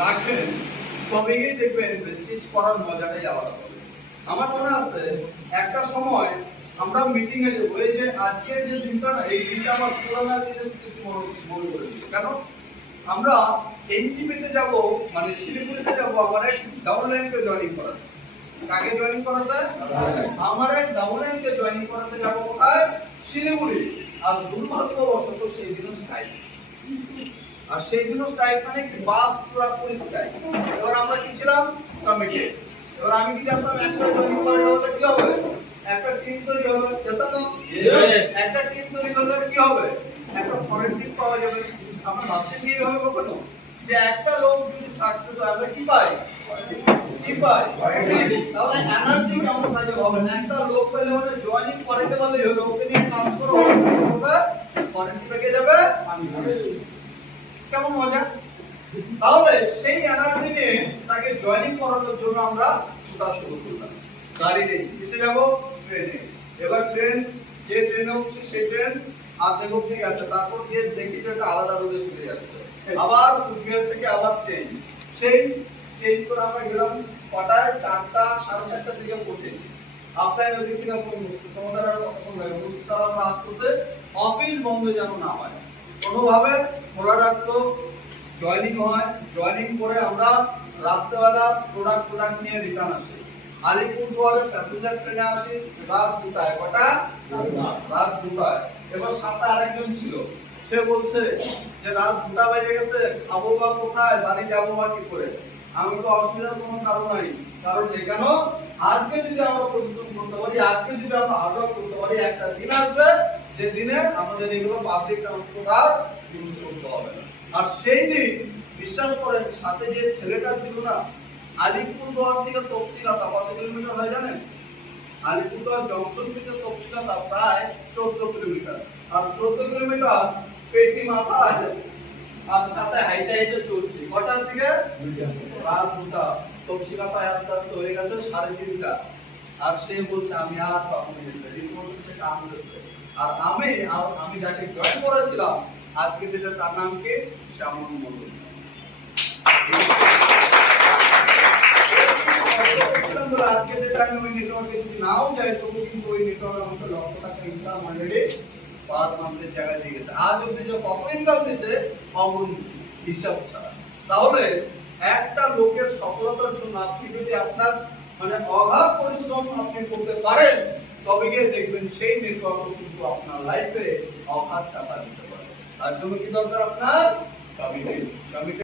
রাখেন তবেই দেখবেন প্রেস্টিজ করার মজাটাই আলাদা হবে। আমার মনে আছে একটা সময় আমরা মিটিং এ যাবো, এই যে আজকে যে দিনটা না, এই দিনটা আমার পুরোনো দিনের স্মৃতি মনে করে দিচ্ছে। কেন আমরা এনজিপিতে যাব, মানে শিলিগুড়িতে যাব আমার এক ডাউন লাইনকে জয়েনিং করাতে। কাকে জয়েনিং করাতে? আমার এক ডাউন লাইনকে জয়েনিং করাতে যাব কোথায়? শিলিগুড়ি। আর দুর্ভাগ্যবশত সেই দিন স্ট্রাইক, আর সেই দিন স্ট্রাইক মানে কি, বাস পুরোপুরি স্ট্রাইক। এবার আমরা কি ছিলাম? কমিটি। এবার আমি কি জানতাম একটা জয়েনিং করা যাবে কি হবে? একটা টিম তৈরি হবে, একটা টিম তৈরি হলে কি হবে? একটা ফরেন টিম পাওয়া যাবে। আমরা ভাবছেন কি এইভাবে কখনো যে একটা লোক যদি সাকসেস হয় আমরা কি পাই? কি পাই? তাহলে এনার্জি কেমন কাজে হবে না? একটা লোক পেলে মানে জয়েনিং করাতে বললেই হলো, ওকে নিয়ে কাজ করো, হবে ফরেন টিমে কে যাবে? কেমন মজা। তাহলে সেই এনার্জি নিয়ে তাকে জয়েনিং করানোর জন্য আমরা ছুটা শুরু করলাম। গাড়ি নেই, কিসে যাব? ট্রেনে। এবার ট্রেন, যে ট্রেনে উঠছে সেই ট্রেন আধে ঘন্টা গেছে, তারপর গিয়ে দেখি যে একটা আলাদা রোডে চলে যাচ্ছে, আবার কুচবিহার থেকে আবার চেঞ্জ। সেই চেঞ্জ করে আমরা গেলাম কটায়? 4টা 4:30টার দিকে পৌঁছে। আপনার ওদিক থেকে ফোন করছে, তোমাদের আর কতক্ষণ লাগে? আমরা আসতেছে, অফিস বন্ধ যেন না হয়, কোনোভাবে খোলা রাখতো। জয়েনিং হয়, জয়েনিং করে আমরা রাত্রেবেলা প্রোডাক্ট নিয়ে রিটার্ন আসি। আলিপুরদুয়ারে প্যাসেঞ্জার ট্রেনে আসি রাত 2টায়। কটা? রাত 2টায়। এবার সাথে আরেকজন ছিল, সে বলছে যে রাত 2টা বেজে গেছে, খাবো বা কোথায়, বাড়ি যাবো বা কি করে? আমি তো অসুবিধার কোনো কারণ নাই, কারণ কেন, আজকে যদি আমরা পরিশ্রম করতে পারি, আজকে যদি আমরা হার্ডওয়ার্ক করতে পারি, একটা দিন আসবে যে দিনে আমাদের এগুলো পাবলিক ট্রান্সপোর্ট আর ইউজ করতে হবে না। আর সেই দিন বিশ্বাস করেন, সাথে যে ছেলেটা ছিল না, আলিপুরদুয়ার থেকে তফসিলাতা কত কিলোমিটার হয় জানেন? আলিপুরদুয়ার জংশন থেকে তফসিলাতা প্রায় 14 কিলোমিটার। আর 14 কিলোমিটার পেটি মাথায়, আর সাথে হাইটে হাইটে চলছে। কটার দিকে? রাত 2টা। তফসিলাতায় আস্তে আস্তে হয়ে গেছে 3:30টা। আর সে বলছে আমি আর পাবো না, রীতিমতো সে কাঁদতেছে। আর আমি যাকে জয়েন করেছিলাম আজকে, যেটা তার নাম কি? শ্যামল মন্ডল। আজকে যেটা আমি ওই নেটওয়ার্কে যদি নাও যাই, তবু কিন্তু ওই নেটওয়ার্ক আমাকে লক্ষ টাকা ইনকাম অলরেডি পার মান্থের জায়গায় দিয়ে গেছে। আজ অব্দি যে কত ইনকাম দিয়েছে অগণিত, হিসাব ছাড়া। তাহলে একটা লোকের সফলতার জন্য আপনি যদি আপনার মানে অগাধ পরিশ্রম আপনি করতে পারেন, তবে গিয়ে দেখবেন সেই নেটওয়ার্কও কিন্তু আপনার লাইফে অগাধ টাকা দিতে পারে। তার জন্য কি দরকার? আপনার কমিটমেন্ট।